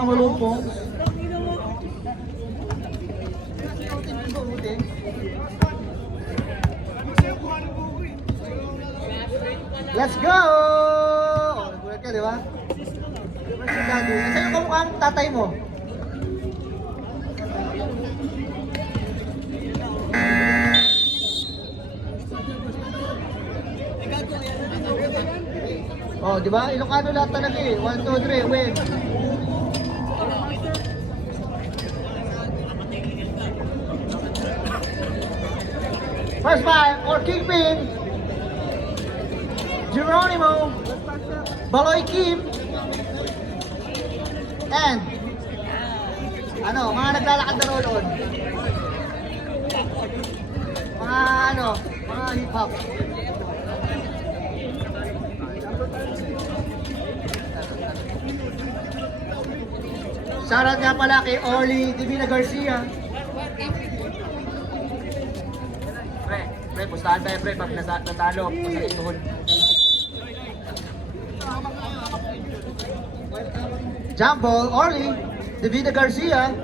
Malumpong. Let's go! Oh, nagulat ka, di ba? Nasaan yung kamukhang tatay mo? Oh, di ba? Ilocano lahat talaga eh. 1, 2, 3, win. First five for Kingpin, Geronimo, Baloy Kim, and mga naglalakad na roon. Mga hip-hop. Shoutout nga pala kay Orly Divina Garcia. Pre, pustahan tayo pre pag natalo, masakit tuhod. Jump ball, Orly Divina Garcia.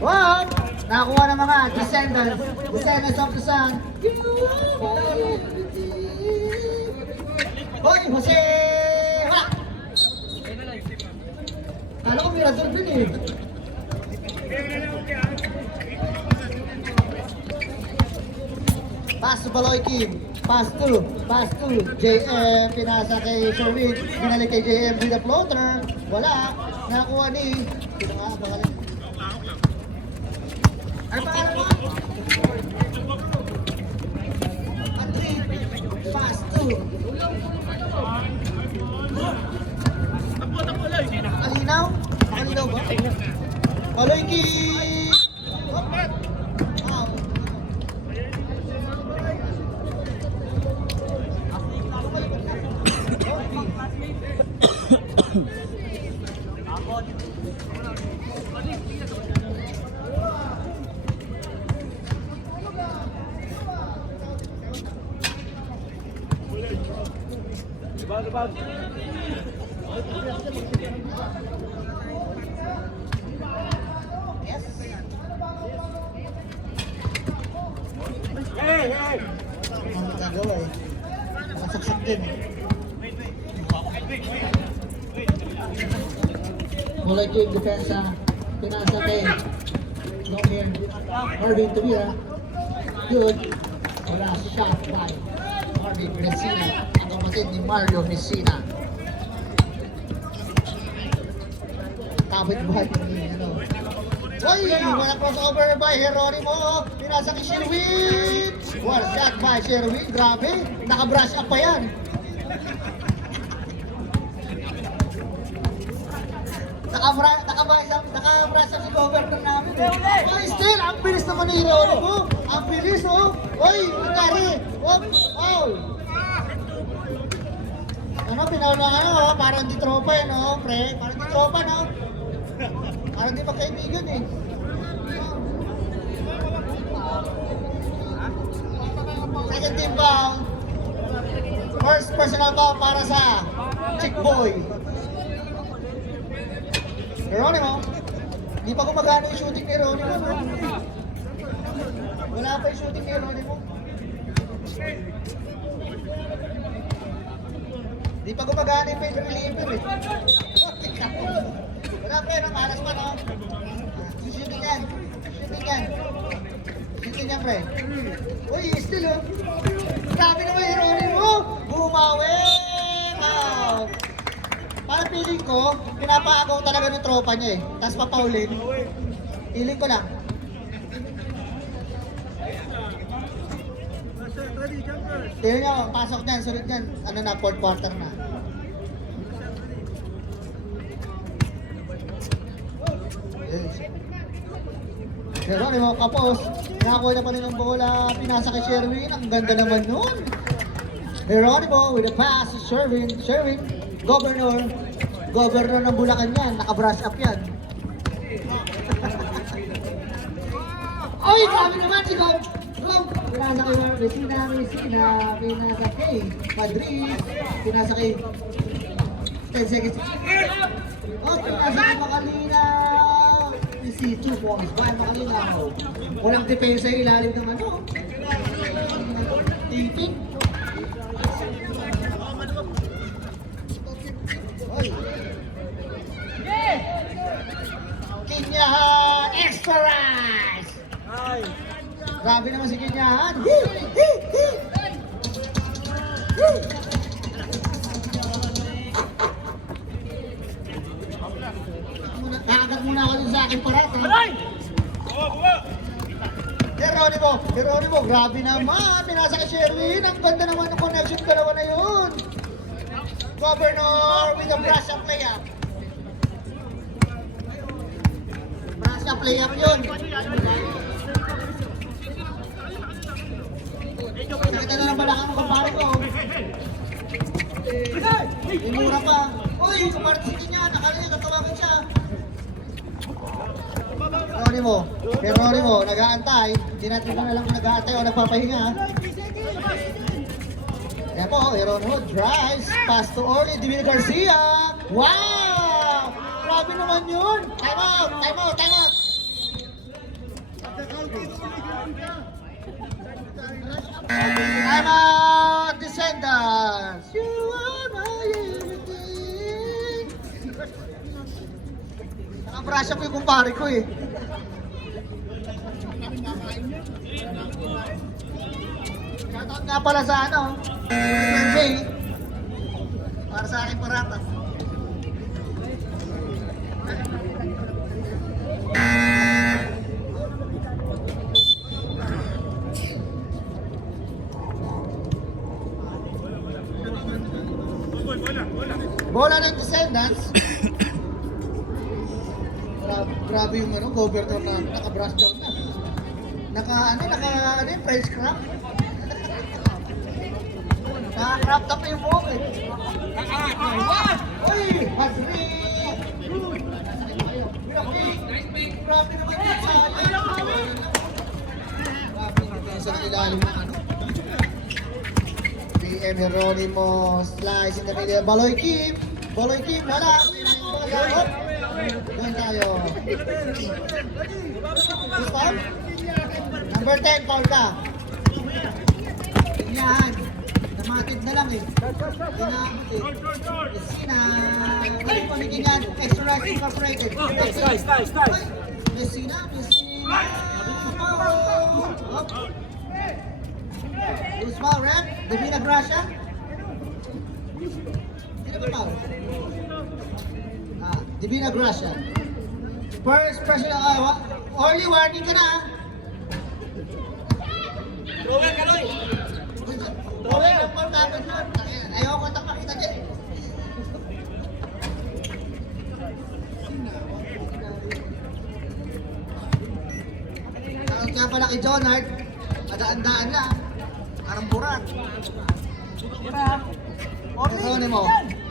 Wow! Nakakuha ng mga descendants of the sun. Hoy, Jose! Ha! Kala ko mirador din eh. Pass to Baloy Kim. Pass to JM. Pinasa kay Sherwin. Binalik kay JM with the floater. Wala. Nakakuha ni. Sino nga ang pangalan? Ano pangalan mo? Andre. Pass to. Alinaw? Alinaw ba? Baloy Kim. Yes. Hey! Ano magagawa eh? Masaksak din eh. Mulay King, depensa. Pinasa kay Nomer Marvin Tavira. Good. Wala, shot by Marvin Messina. Ang kapatid ni Mario Messina. Kapit buhay ni Oy! Wala crossover by Geronimo. Pinasa kay Sherwin. Well shot by Sherwin. Grabe. Naka-brush up pa yan. Naka-brush up si governor namin. Oy, still! Ang bilis naman ni Geronimo. Ang bilis, oh! Oy! Kari! Oh! Pinauna parang di tropa yan, no? Pre, parang di tropa, no? Parang di magkaibigan, eh. Second team foul. First personal foul para sa Chick Boy. Geronimo. Di pa gumagana yung shooting ni Geronimo, no? Wala pa yung shooting ni Geronimo. Di pa gumagana yung paid reliever eh. Wala pre, malas pa no? Shooting yan. Shooting yan pre. Uy, still oh. Grabe naman yung Geronimo. Bumawi! Out! Parang feeling ko, pinapaagaw talaga ng tropa niya eh. Tapos papaulin. Feeling ko lang. Tingnan nyo, pasok dyan, sunod dyan. Ano na, fourth quarter na. Geronimo, kapos. Nakakuha na pa rin ng bola. Pinasa kay Sherwin. Ang ganda naman nun. Geronimo with a pass to Sherwin. Sherwin, governor ng Bulacan yan. Naka-brush up yan. Oy, grabe naman si Gov. Pinasa kay Messina, pinasa kay Madrid, pinasa kay 10 seconds. Oh, pinasa si Makalinaw. Si 2 points by Makalinaw. Walang depensa yung ilalim ng ano. Titing. Oy. Kinyahan! Extra rice! Grabe naman si Kinyahan. Kakagat muna ako dun sa akin parat. Geronimo, grabe naman. Pinasa kay Sherwin. Ang ganda naman ng connection dalawa na yun. Governor with a brush up layup. Brush up layup yun. Nakita na ng balakang ng kumpare ko. May mura pa. Uy, kumpare si niya. Nakalimutan, natawagan siya. Geronimo, nag-aantay. Hindi natin na lang kung nag-aantay o nagpapahinga. Yan po, Geronimo drives. Pass to Orly, Divina Garcia. Wow! Grabe naman yun. Time out. Time out, Descendants. You are my everything. Nakabrasya ko yung kumpare ko eh. Shoutout nga pala sa ano, Jay. Para sa aking parata. Bola ng Descendants. Grabe yung ano, governor na naka-brush down na. Naka French crop. Naka-crop top yung buhok eh. Uy! Hadri! Grabe naman yung sayang. Grabe naman sa ilalim ng ano. PM Geronimo, slice in the middle. Baloy Kim, wala. Doon tayo. Foul? Number 10, foul ka. Yan. Namatid na lang eh. Inaabot eh. Messina. Ano pamigin yan? Extra rice incorporated. Messina. Loose foul, rep. Divina Gracia. Sino ba foul? Divina Gracia. First personal, Orly, warning ka na. Rogan, Kaloy! Orly, nampal ka agad nun. Ayaw ko takmakita dyan. Takot nga pala kay Jonard. Adaan-daan lang. Parang burat.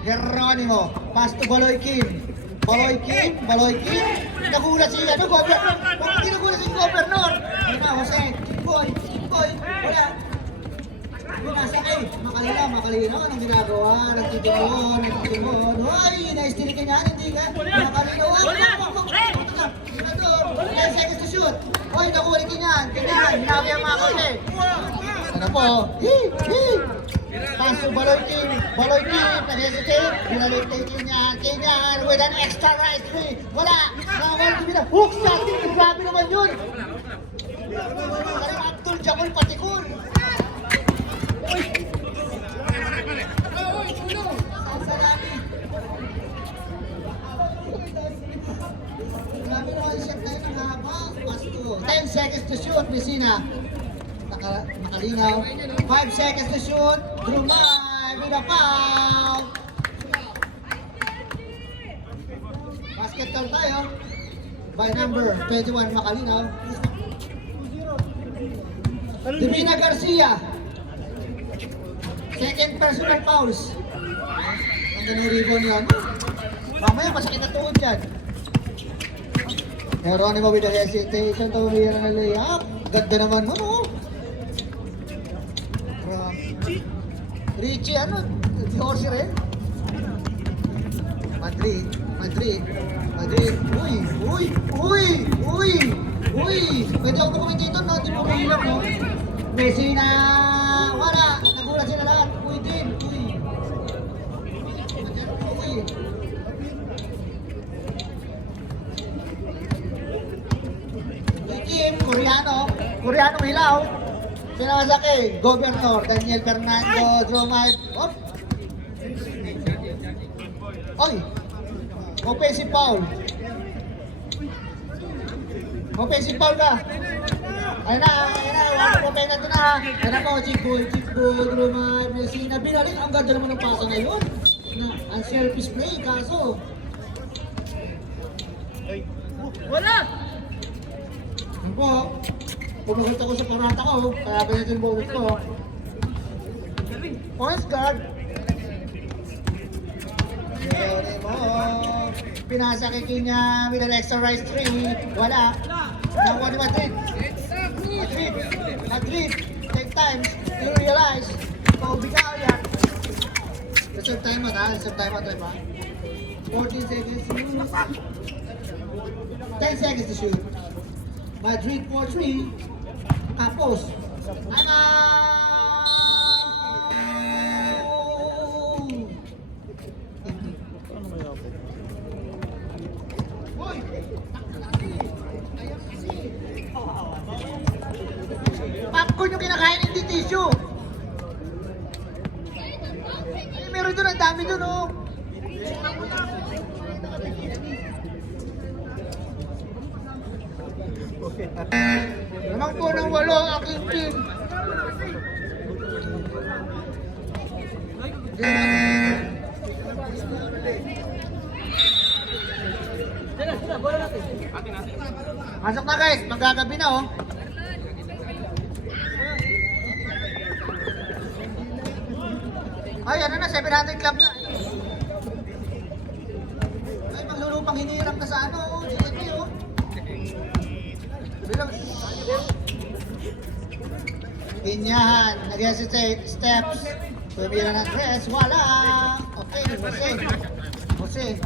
Geronimo. Pass to Baloy Kim. Baloy Kim. Nagulat si governor. Bakit hindi nagulat si governor? Yun na, Jose. Boy. Wala. Binasa eh. Makalinaw. Anong ginagawa? Nagtitimon. Hoy, naistilikin niya. Hindi ka. Makalinaw. Senador. 10 seconds to shoot. Hoy, nakulikin niyan. Hinabi ang mga kote. Ano po? Pass to Baloy Kim, nag-hesitate, binalik-take Kinyahan with an extra right three. Wala, nakawal to be the hook shot, grabe naman yun. Kaling Abdul Jabul Patikul. Salami. Grabe naman yung shot tayo ng haba. Pass to 10 seconds to shoot, Messina. Makalinaw. 5 seconds to shoot. Drumay with a foul. Basket call tayo. By number 21, Makalinaw. Divina Garcia. Second personal fouls. Ang ganang ribbon yan. Mamaya masakit na tuod yan. Geronimo with the hesitation to umira na layup. Ganda naman nun, oh. Richie, ano? Di Orsi rin? Madrid Madrid. Uy! Pwede ako kumikita na, di mo kahilang, no? Messi na, wala. Nagulat sila lahat. Uy din, uy. Team, Koreano hilaw. Sinasaki, Governor, Daniel Fernando, Dromay. Op! Oy! Offensive foul. Offensive foul ka. Ayun na, wala po pena ito na. Ayun po, Chico, Dromay, Messina. Binalik, ang ganda naman ng pasa na yun. Ang selfish play, kaso. Wala! Ano po, pumakita ko sa parata ko, kaya ganito yung bowit ko. Points guard. Pinasa kay niya with an extra rise 3. Wala. Nakuha ni Madrid. Madrid. Take time to realize. Paubigaw yan. Reserve time mo ha. Reserve time mo. 14 seconds to shoot. 10 seconds to shoot. Madrid 4-3. Campos. I'm out! Popcorn yung kinakain, hindi tissue. Ay, meron doon, ang dami doon, oh. Naman po ng 8 ang aking team. Masok na guys, magagabi na, oh. Ay, ano na, 700 club na. Ay, maglulupang hinirap na sa ano, GNP, oh. Bilang. Ganyan, nag-hesitate, steps. Pumira ng dress, wala. Okay, Jose.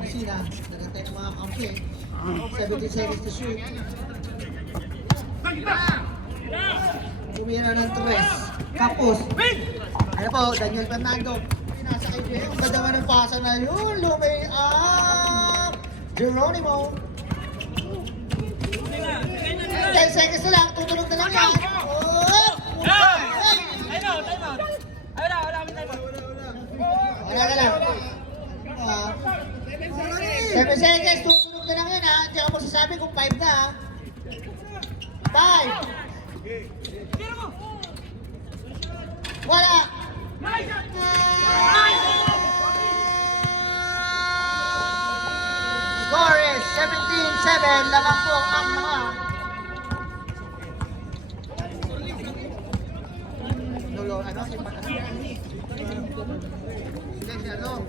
Messina. Nagantay ng mga kampi. 17 seconds to shoot. Pumira ng dress. Kapos. Ano po, Daniel Fernando. Pinasa kay Jay. Ang ganda nga ng pasa na yun. Lumay up. Geronimo. 10 seconds na lang. Tutulog na lang yan. Wala na lang. 7 seconds. Tutulog na lang yan ha. Hindi ako magsasabi kung 5 na ha. 5. Wala. Score is 17-7. Lamang po ang mga Lolo, ano? Si Pat, ano? Sige, si ano?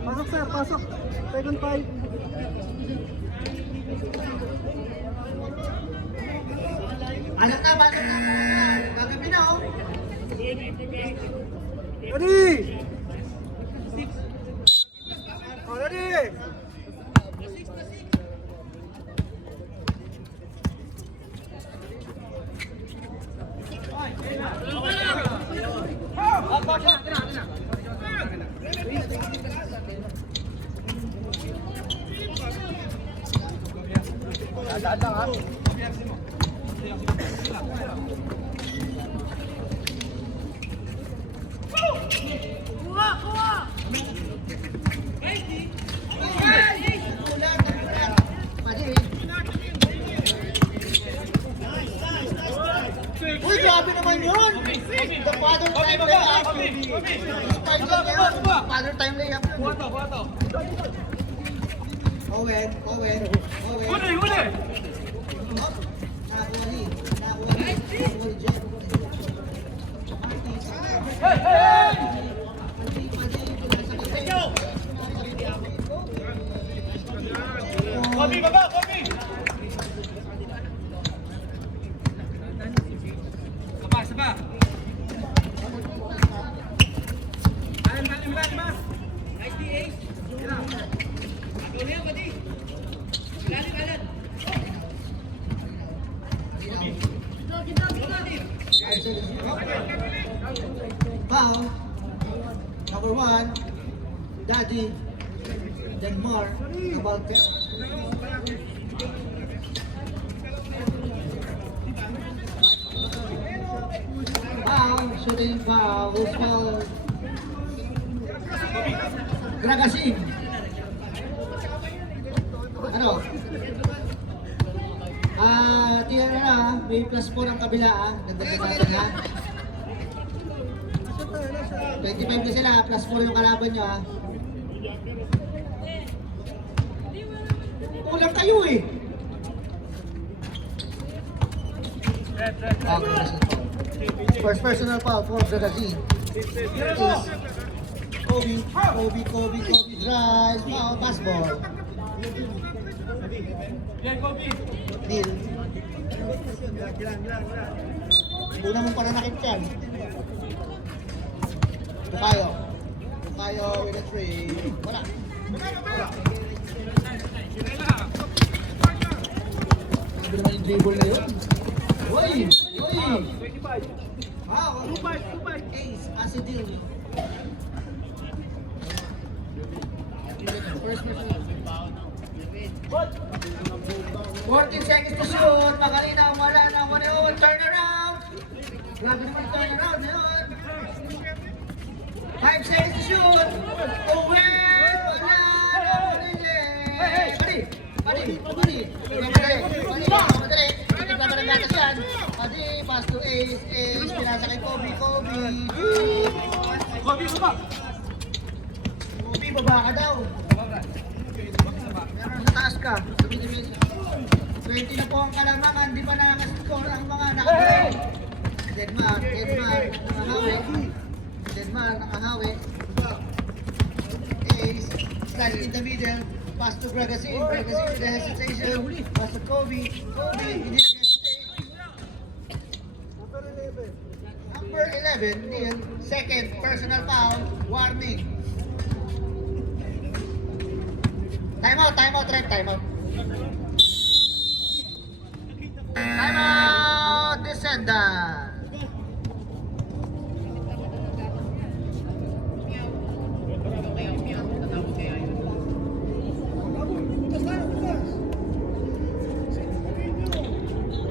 Pasok sir, pasok. Second 5. Anak na. Gagabi na, oh. Ready! Oh, ready! Dadaan ha. Uy, grabe naman yun! The father time layup! Father time layup! Owen! Huli! Nakuha seconds. Foul. Number 1. Daddy. Denmark. Kabalte. Foul. Shooting foul. Who's foul? Gragasin. Ano? Tingnan na na, may plus 4 ang kabila nagdagdag natin ha. 25 na sila, plus 4 yung kalaban nyo Kulang kayo eh. First personal foul for Gragasin. Kobe drives, foul, pass ball. Deal. Hindi naman pananakit yan. Bukayo with a 3. Wala. Sabi naman yung dribble na yun. Uy! Wow! 2-5. Ace, Acidil. First person. 14 seconds to shoot. Magalina, wala na. 1-0. Turn around. Grabe naman turn around yun. 5 seconds to shoot. Uwi. Wala na. Madali. Naglaban ng gatas yan. Adi, pass to Ace. Ace, pinasa kay Kobe. Kobe, baba ka daw. Taas ka. 20 na po ang kalamangan, di pa nakakascore ang mga nakagawa. Denmark, nakahawi. Ace, slice in the middle, pass to Gragasin with the hesitation, pass to Kobe, hindi nag-hesitate. Number 11, Neil, second personal foul, warning. Time out, Trent, time out. Descendant.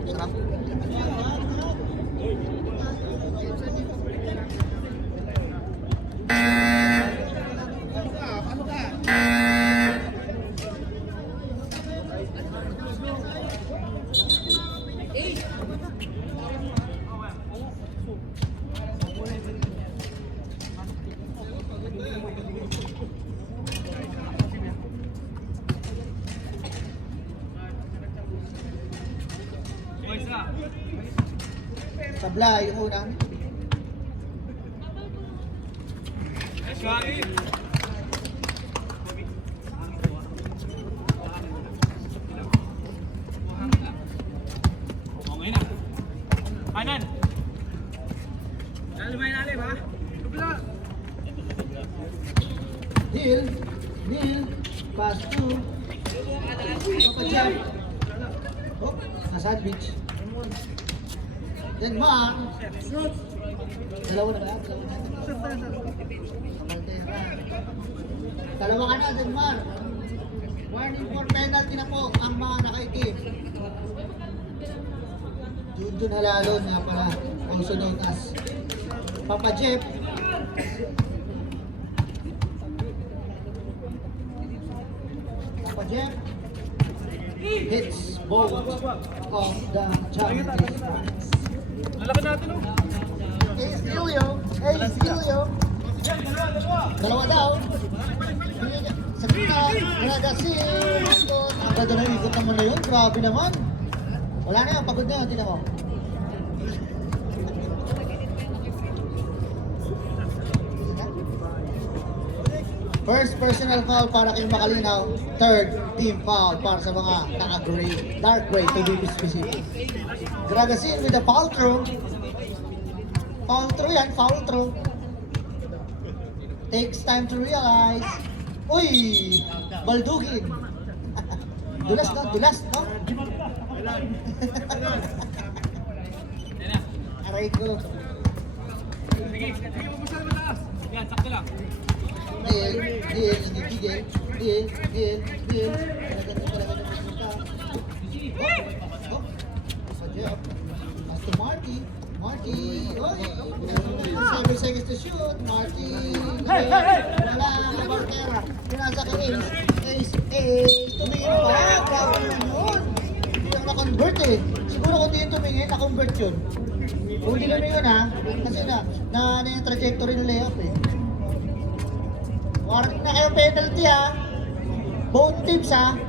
Sarap. Sabla yung unang. Kanan. Lalim ha. Kabila. Neil, pass to. Kapag oh, na-sandwich. Denmark. Dalawa na ba? Dalawa ka na, Denmark. Warning for penalty na po ang mga nakaitim. Doon halalo nga pala. Also known as Papa Jeff. Papa Jeff hits both of the Japanese. Lalaki natin oh. Ace Ilio. Dalawa daw. Sa kita, Gragasin. Ang ganda na ikot naman na yun. Grabe naman. Wala na yan, pagod na yun. Tingnan mo. First personal foul para kay Makalinaw. Third team foul para sa mga naka-gray, dark gray to be specific. Gragasin with the foul throw. Foul throw yan, foul throw. Takes time to realize. Uy! Baldugin. Dulas no? Aray Aray ko. Sige, mabusa naman taas. Yan, sakto lang. Deal. Master Marty. Oy! 7 seconds to shoot. Marty. Wala ang Bartera. Pinasa kay Ace. Tumingin pa. Grabe naman yun. Hindi lang na-convert eh. Siguro kung di yung tumingin, na-convert yun. Kung di lumingon ha, kasi na yung trajectory ng layup eh. Warning na kayo penalty ha. Both teams ha.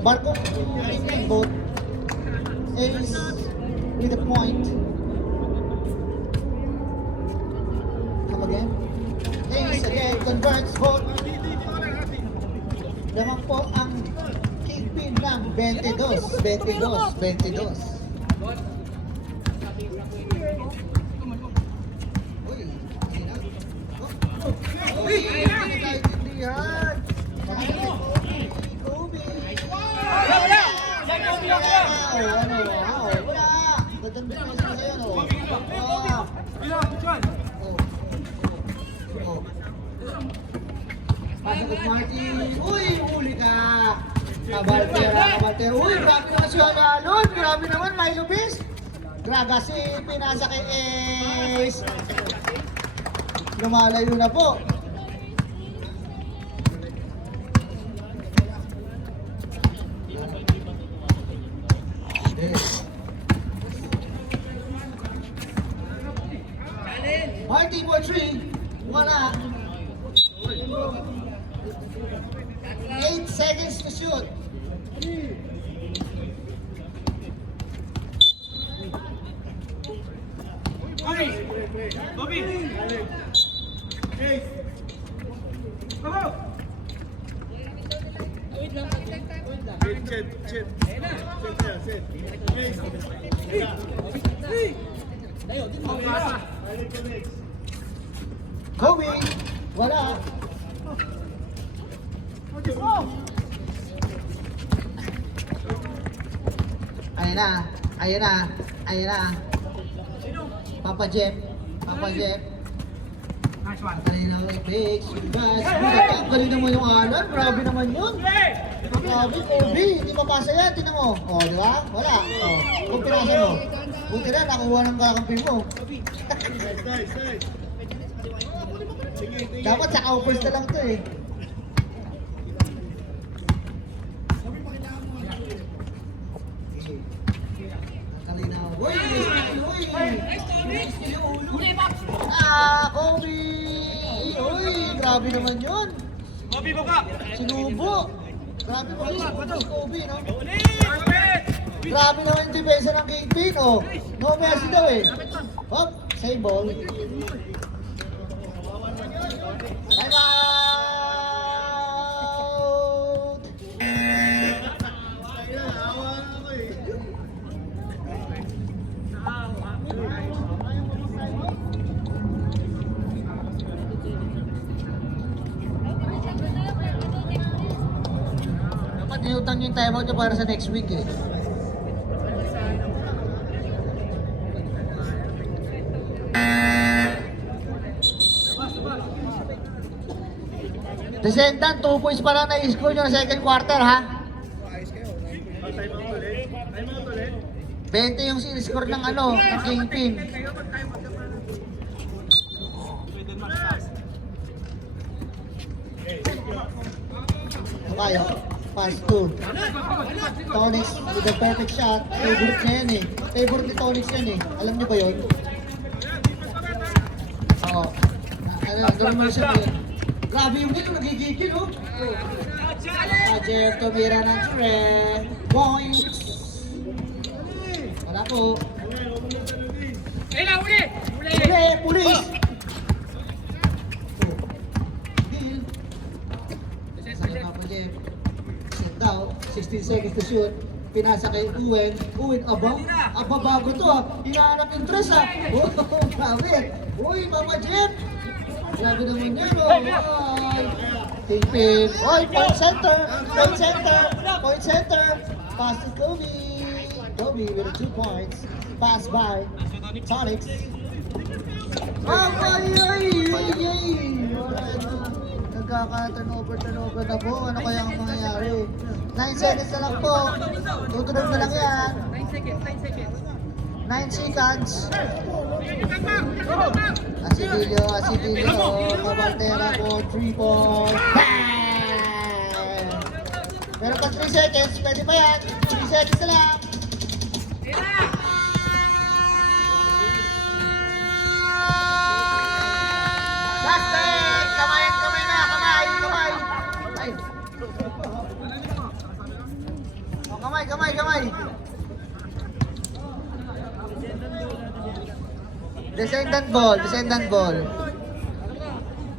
Barco, both. Ace with a point. Come again. Ace again converts both. Lamang po ang kingpin ng 22. Uy, hindi tayo tindihan. Kobe. Wala! Yan, Kobe lang yan! Wala. Dadandun mo sila sa'yo, no? Bilang, dyan! Pasok ko, Marty. Uy, huli ka. Kabaltera. Uy, grabe naman si Alalon. Grabe naman, Milo Bis. Graga si pinasa kay Ace. Lumalayo na po. Marty for 3. Wala. 8 seconds to shoot. Kobe! Kobe! Go! Kobe. Wala. Ayan na. Papa Jeff. Nice one. Galing na may fakes. Galing naman yung Alan. Grabe naman yun. Grabe, Kobe. Hindi mapasa yan. Tinan mo. O, di ba? Wala. O, kung pinasa mo. Buti na, nakuha ng kakampi mo. Dapat sa outburst na lang to eh. Kalinaw. Uy! Kobe! Uy, grabe naman yun. Kobe, baba! Sinubo. Grabe mo si Kobe, no? Perfect! Grabe naman yung depensa ng Kingpin, oh. No mercy daw eh. Hop, save ball. Time out! Dapat niutang yung timeout nyo para sa next week eh. Descendant, 2 points pa lang na-score nyo na second quarter, ha? 20 yung score ng ng Kingpin. Tayo, pass 2. Tonix with a perfect shot. Favorite niya yan eh. Favorite ni Tonix yan eh. Alam niyo ba yun? Oo. Gawin mo siya yun. Grabe yung dito, nagigigil, oh. Jeff, tumira ng trend. Points. Wala po. Ayun na, uli! Police! Deal. Saka pa, Jeff. Set down. 16 seconds to shoot. Pinasa kay Uwen. Aba bago to, ah. Hinahanap interest, ah. Oh, grabe. Uy, Mama Jeff. Grabe naman yan, oh. Kingpin. Oy, point center. Pass to Kobe. Kobe with 2 points. Pass by. Sonics. Ay! Wala na. Nagkaka-turnover na po. Ano kaya ang mangyayari? 9 seconds na lang po. Tutunog na lang yan. 9 seconds. Asidilio. Kabartera po. 3 points. Bang! Meron pa 3 seconds. Pwede pa yan. 3 seconds na lang. Last time! Kamay na! Kamay! Ay. Oh, kamay! Descendant ball.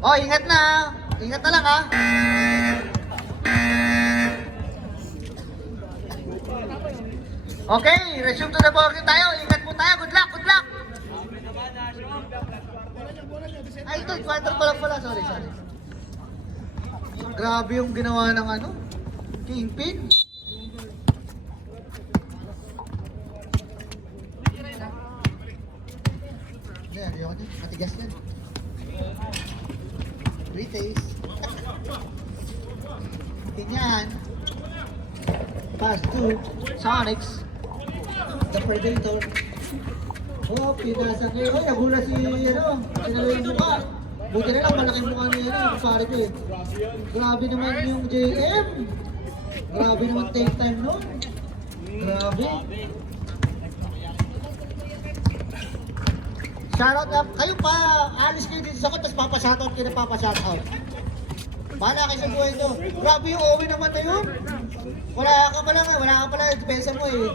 Oh, ingat na lang ha. Okay, resume to the ball game tayo. Ingat po tayo. Good luck. Ay, ito, quarter pa lang pala. Sorry. Grabe yung ginawa ng Kingpin. Yan, ayoko dyan. Matigas yan. Retaste. Ganyan. Pass to Sonics. The Predator. Oh, pinasa kayo. Ay, nagula si, sinalo yung mukha. Buti na lang, malaking mukha niya pare ko eh. Grabe naman yung JM. Grabe naman take time nun. Grabe. Shoutout up. Kayo pa, alis kayo dito sa ko, tapos papashoutout kayo na papashoutout. Bahala kayo sa buhay nyo. Grabe yung Owen naman na yun. Wala ka pala, depensa mo eh.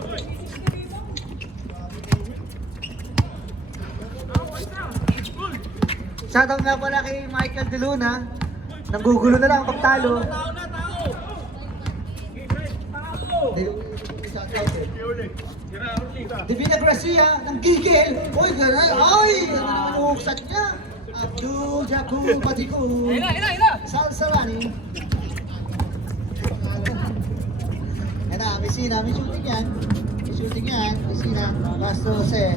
Shoutout nga pala kay Michael De Luna. Nanggugulo na lang ang pagtalo. Divina Gracia ng gigil. Uy, gano'n. Ay! Ano naman uhuksan niya? Abdul Jakub Batiku. Salsalani. Yan na, Messina. May shooting yan. Messina. Bastos eh.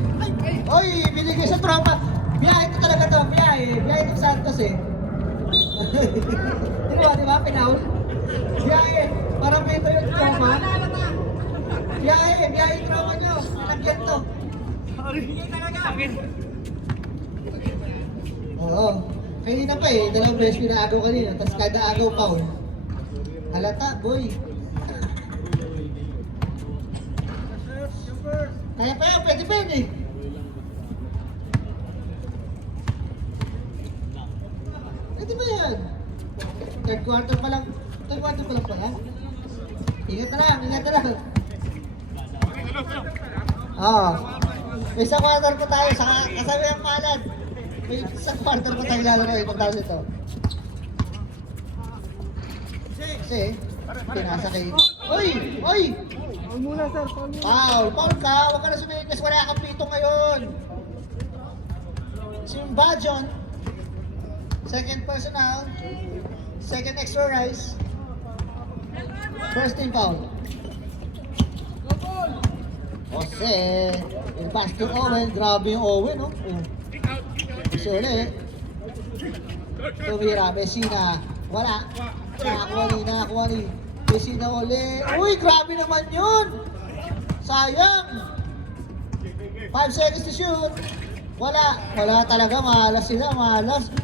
Uy, binigay sa tropa. Biyahe ito talaga to. Biyahe itong Santos eh. Di ba? Pinaul. Biyahe. Parang ito yung tropa. Biyahe yung tropa nyo. Pinagyan to. Oo. Kanina pa eh. Dalawang beses pinagaw kanina. Tapos kada agaw foul. Halata, boy. Kaya pa yan. Pwede eh. Pwede ba yan? Third quarter pa lang pala. Ingat na lang. May isang quarter pa tayo, kasama yung palad. May isang quarter pa tayo lalaro pagdalos ito. Kasi, pinasa kay... Oy! Paul muna, sir. Paul ka! Huwag ka na sumigas, wala kang pito ngayon. Si Bajon, second personal, second extra rice, first team foul. Jose, yung pass to Owen, grabe yung Owen, no? Kasi ulit. Tumira, Messina, wala. Nakakuha ni. Messina ulit. Uy, grabe naman yun! Sayang! 5 seconds to shoot. Wala talaga, malas sila,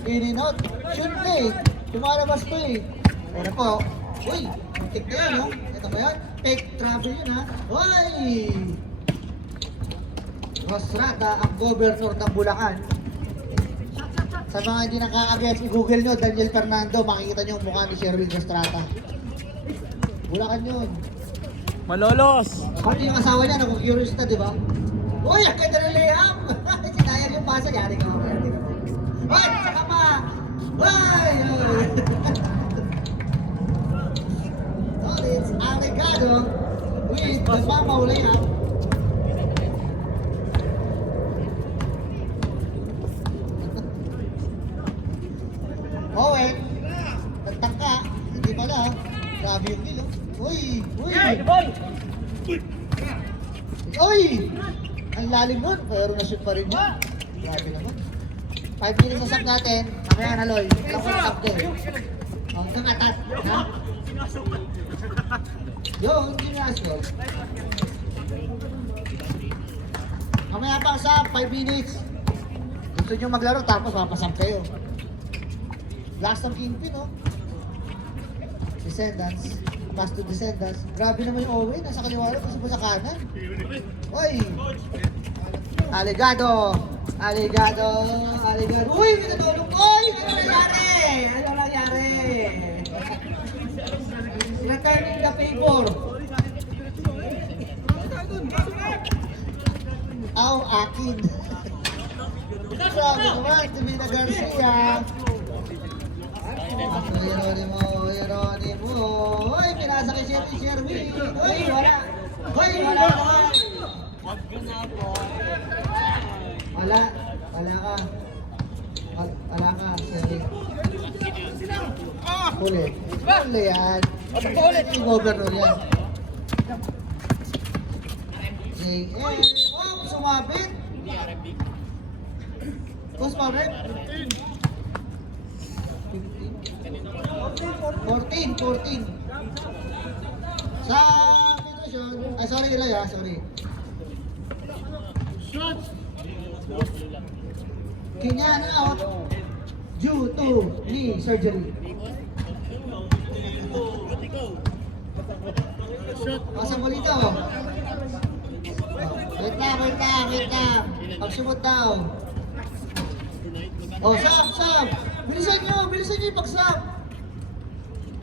in and out. Shoot na eh. Lumalabas to eh. Ano po? Uy, tik na yan, no? Ito ba yan? Fake travel yun, ha? Uy! Rostrata, ang governor ng Bulacan. Sa mga hindi nakaka-gets, i-google nyo, Daniel Fernando, makikita nyo ang mukha ni Sherwin Rostrata. Bulacan yun. Malolos! Pati yung asawa niya, nag-curious na, di ba? Uy, ang ganda ng layup! Sinayang yung pasa, yari ka. Uy, saka pa! Uy! So, it's Allegado with the Mamaw layup. Owen, nagtangka, hindi pala. Grabe yung kilo. Uy! Boy! Uy! Ang lalim nun, pero na-shoot pa rin yun. Grabe naman. 5 minutes na sub natin. Mamaya na, Loy. Alam ko na sub din. Oh, hanggang atat. Ha? Yo, hindi na asko. Mamaya pang sub, 5 minutes. Gusto nyo maglaro, tapos mapasab kayo. Last ng Kingpin, no? Descendants. Pass to Descendants. Grabe naman yung Owen. Nasa kaliwa lang, kasi po sa kanan. Oy! Aligado! Aligado! Aligado! Uy! Pinatulog ko! Uy! Ano nangyari? Ano nangyari? Returning the favor. Aw, akin. Sabi naman, Divina Garcia. Yeronimo. Uy, pinasa kay Sherwin. Uy, wala. Uy, wala ka. Wala. Wala ka. Wala ka, Sherwin. Huli. Huli yan. Yung governor yan. JL. Oh, sumabit. Boss Mabret? 14. Sa situation, ay sorry Eli ha, sorry. Kinyan out due to knee surgery. Masa mo dito. Wait lang. Pagsumot daw. Oh, sub! Bilisan nyo yung pag-sub!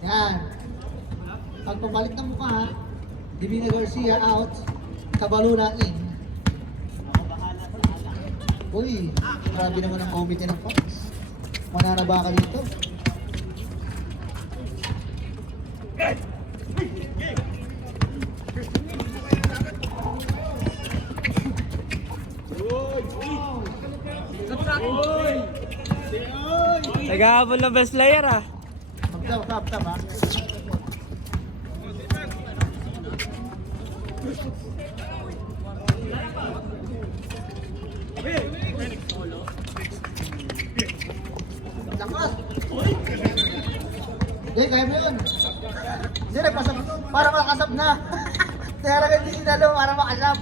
Yan. Pag pabalik ng mukha, Divina Garcia out, Cabaluna in. Uy, grabe naman ang committee ng Fox. Mananaba ka dito. Nag-aabol na best player ah. Tap ha. Lakas! Hindi, kaya mo yun. Hindi, nagpasab. Para makasab na. Kaya lang hindi sinalo para makasab.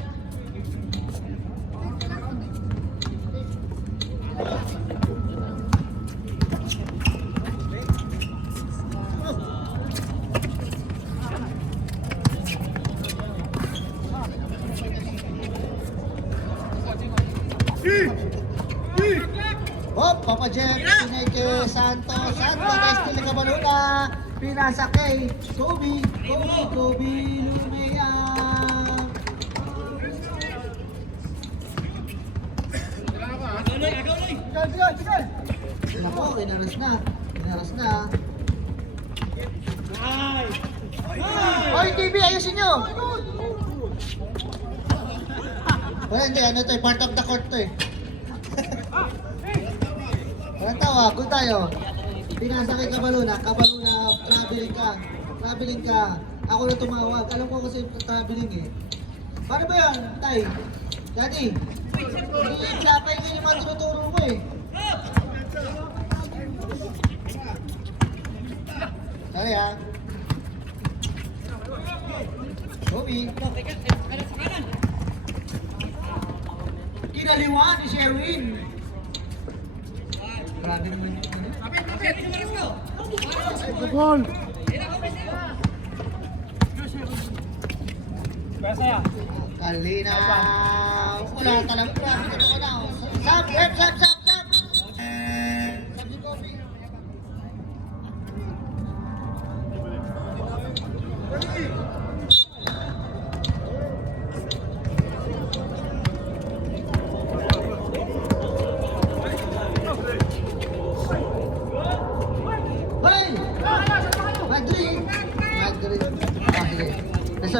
Hop, Papa Jeff, pinay kay Santos, Estel Cabaluna, pinasa kay Kobe Lumea. Nako, inaras na. Hoy, TV, ayusin nyo! Hindi, ano to, part of the court to eh. Walang tawag, kung tayo. Pinasa kay Cabaluna, traveling ka. Ako na tumawag, alam ko kasi traveling eh. Paano ba yan, Tay? Daddy, hindi, sapay nga yung mga tinuturo mo eh. Sorry ha. Bobby. Kinaliwaan ni Sherwin. Grabe naman yun. Gol! Kalina. Wala talaga. Grabe na ko na. Sab! Sab si Kobe.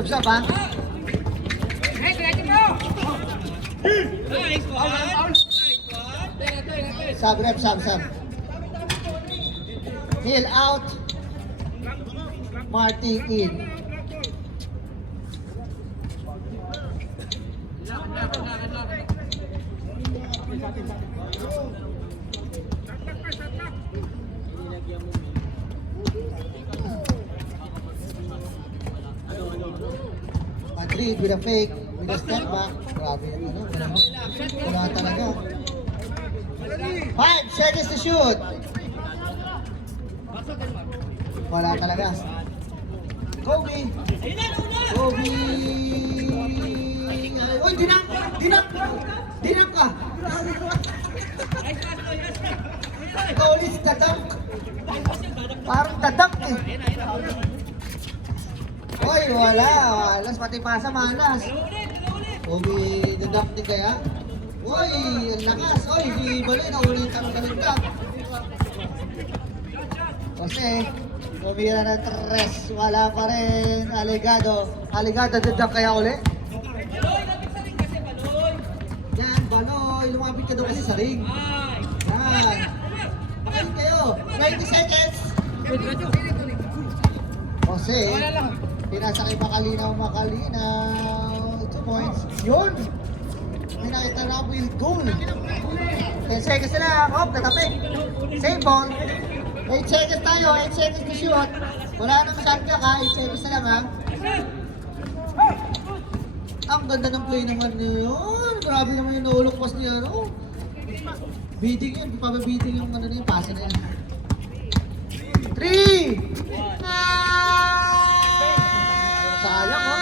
Sab ha? Sab. Hill out. Marty in. Madrid with a fake, with a step back. Grabe yung ano. Wala talaga. 5 seconds to shoot. Wala talaga. Kobe. Kobe. Uy, dinap ka. Ikaw ulit tadak. Parang tadak eh. Uy, wala. Alas, pati pasa malas. Kobe, dadak din kaya? Uy, ang lakas. Uy, si Baloy, naulit ang galing ka. Kasi, kumira ng 3, wala pa rin. Aligado, dadak kaya uli? Yan, Baloy, lumapit ka doon kasi sa ring. Yan. Bakit kayo? 20 seconds. Kasi, pinasakay Makalinaw. 2 points. Yun! May nakita na will goal. 10 seconds na lang. Hop, natapik. Same ball. 8 seconds tayo. 8 seconds to shoot. Wala nang shot clock ha. 8 seconds na lang ha. Ang ganda ng play naman yun. Grabe naman yung naulokpas niya. No? Beating yun. Papabeating yung ano na yung pasa na yun. 3! Sayang oh.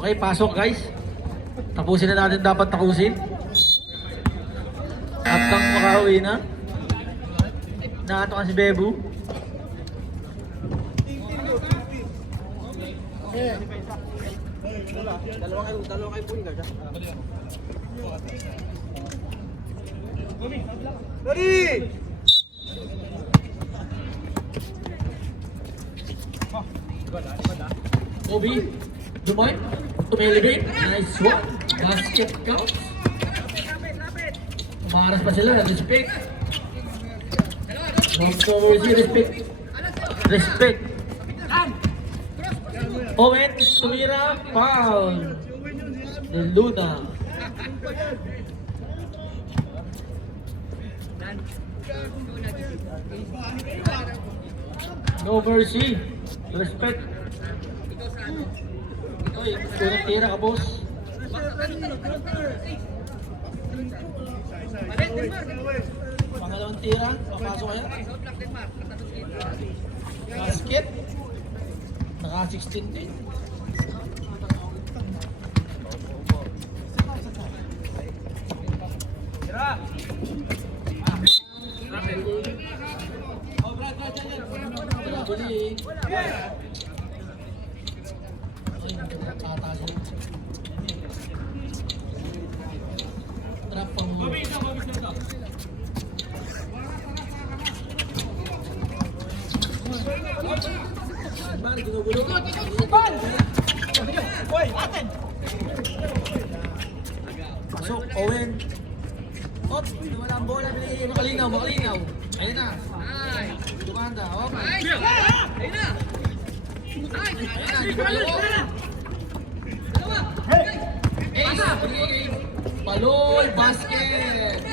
Okay, pasok guys. Tapusin na natin dapat tapusin. At nang makauwi na. Nakato ka si Bebu. Dalawa kayo po yung gagawin. Ready! Kobe, Dumoy, tumelibate, nice one, basket counts. Umaras pa sila, respect. Respect. Owen, tumira, foul. Del Luna. No mercy. Respect. Uy, unang tira ka, boss. Pangalawang tira, papasok kaya? Basket. Naka 16 din. Tira! Trap pang pasok, Owen. Op, wala ang bola. Makalinaw. Ayun na. Dumanda, op. Ayun na. Paloy, basket.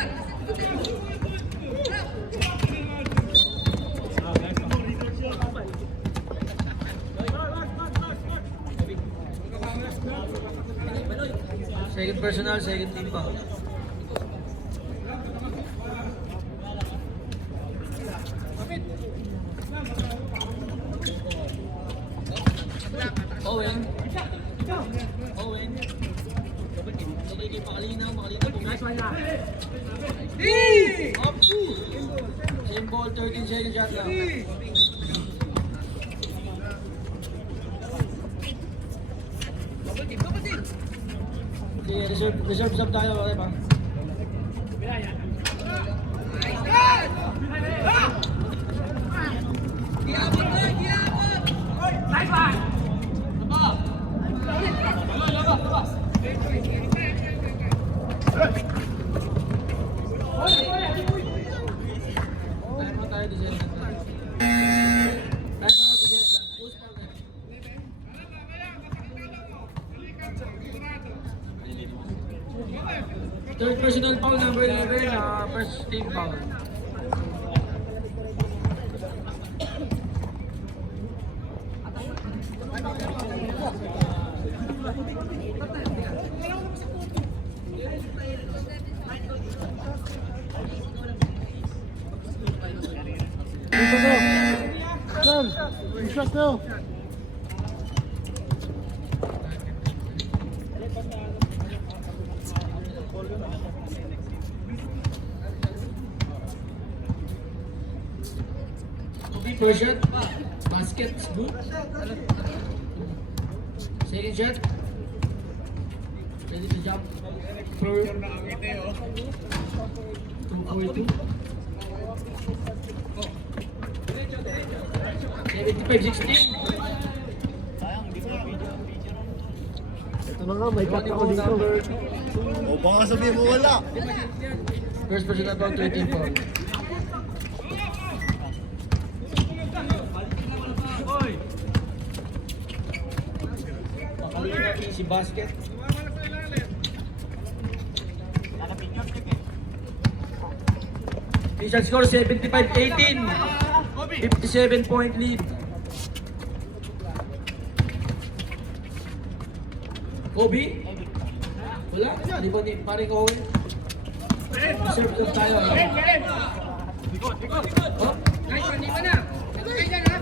Second personal, second team pa. Owen. Nagiging makalinaw pumasok. Up two. Same ball, 13 seconds shot lang. Okay, reserve sub tayo, okay ba? Third personal foul, number 11, first team foul. Dito ko. Sir, yung shot ko. First shot, basket, is good. Second shot, ready to jump. Third, 242. 75-16. Ito na nga, may cut ako dito. O baka sabihin mo wala. First personal foul, 13 foul. Pakalina, easy basket. Initial score 75-18. 57-point lead. Kobe? Wala? Di ba ni paring Owen? Serve ko tayo. Oh,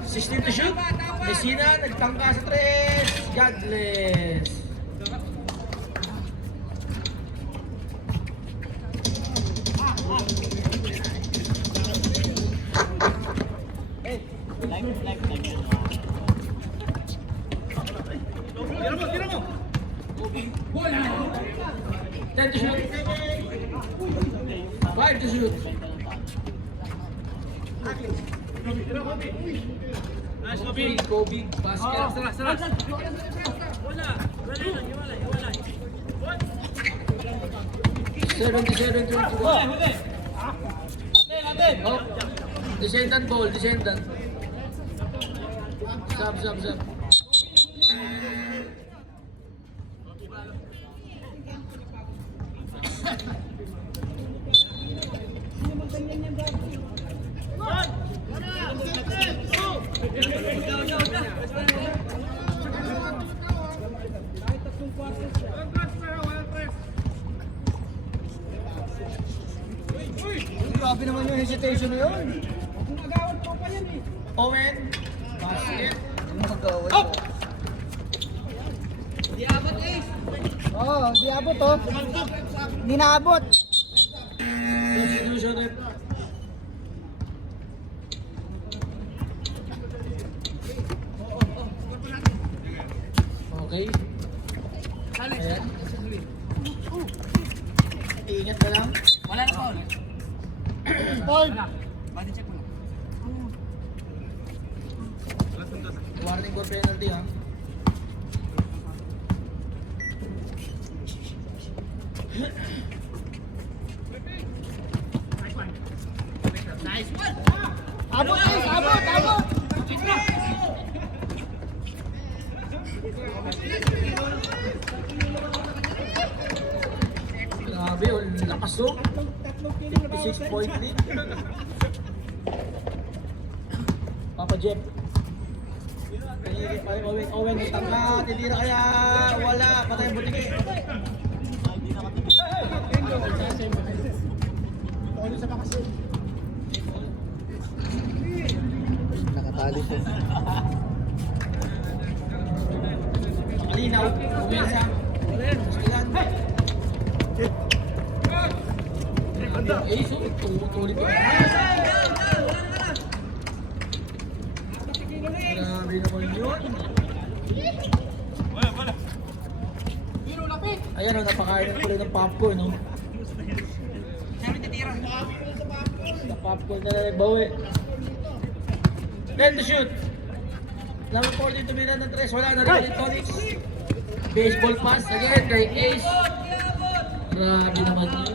16 to shoot. Messina, nagtangka sa 3. Godless. Ten to shoot. 5 to shoot. Nice, Kobe, basket. 77-21. Oh, descendant ball, descendant. Sub. Grabe naman yung hesitation na yun. Owen, basket. Up! Oo, di abot oh. Hindi naabot. Substitution rep. Okay. Ayan. Ingat ka lang. Wala na foul. Paul! Warning for penalty ha. Abot guys! Abot! Grabe, oh, lakas oh. 56-point lead. Papa Jeff. Ay, Owen, tangka, titira kaya wala, patay ang butiki. Nakatali po. Makalinaw, umesa. Gustilan. Ace, tulit ko. Grabe naman yun. Ayan o, napakain ng kulay ng popcorn, no? Sa popcorn na nagbawi. 10 to shoot. Number 14 tumira ng 3. Wala na rin ulit Tonics. Baseball pass again kay Ace. Grabe naman yun.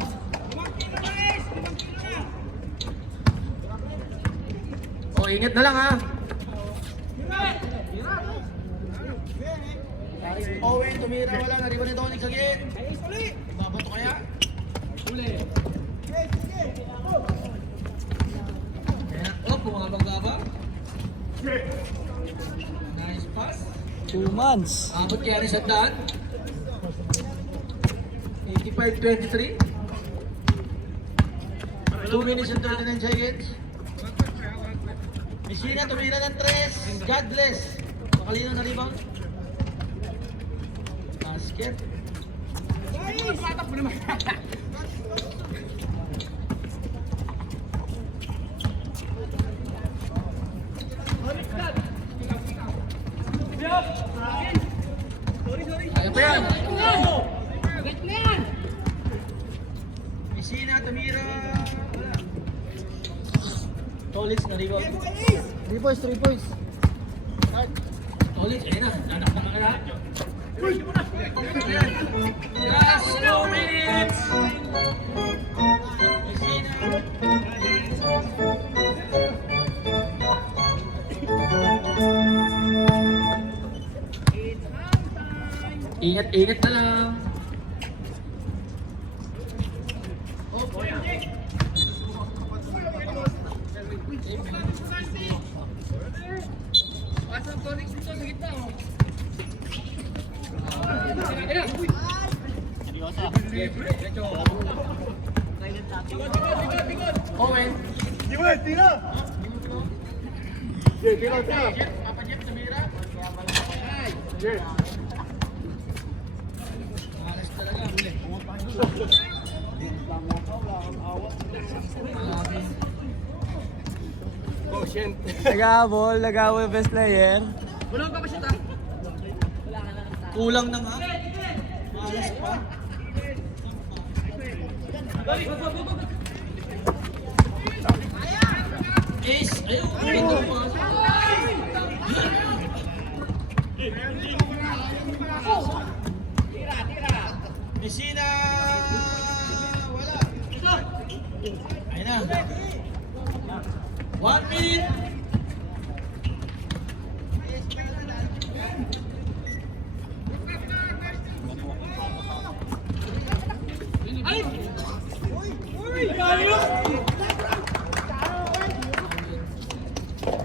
O, ingat na lang ha. Owen, tumira, wala na rin ulit Tonics again. Babato kaya? Oh, bumabag-abang. Nice pass. 2 months. Abot kaya rin sa daan. 85-23. 2 minutes and 39 seconds. Messina tumira ng 3. God bless. Makalino na rebound. Basket. Kaya pa yan. Messina tumira. Wala. Tolits na rebound. 3 points, 3 points. Tolits, ayun na. Nanak na ka lahat. Last 2 minutes. Messina. Ingat-ingat na lang. Owen. Tira, tira! Tira, tira! Papa Jeff tumira. Malas talaga. Huli. Nag-aabol best player. Kulang na nga. Malas pa. Ace, ayun. Ito pa. Messina. Wala. Ayun na. 1 minute.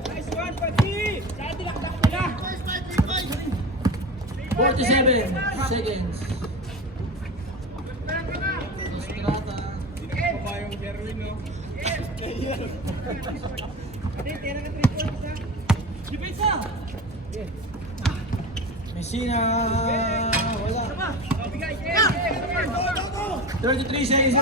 Nice one, Pagi! Saan dilakdak mo na? 47 seconds. Estrada. Messina. Wala. 33 seconds na.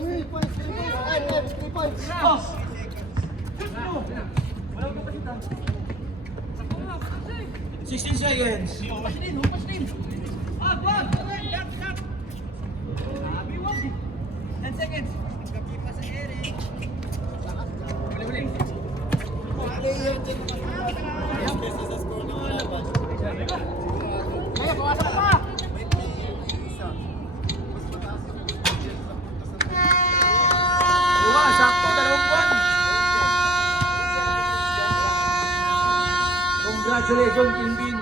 Three points, 3 points. 16 seconds. Sakto, 2 buwan. Congratulations, Team Bin.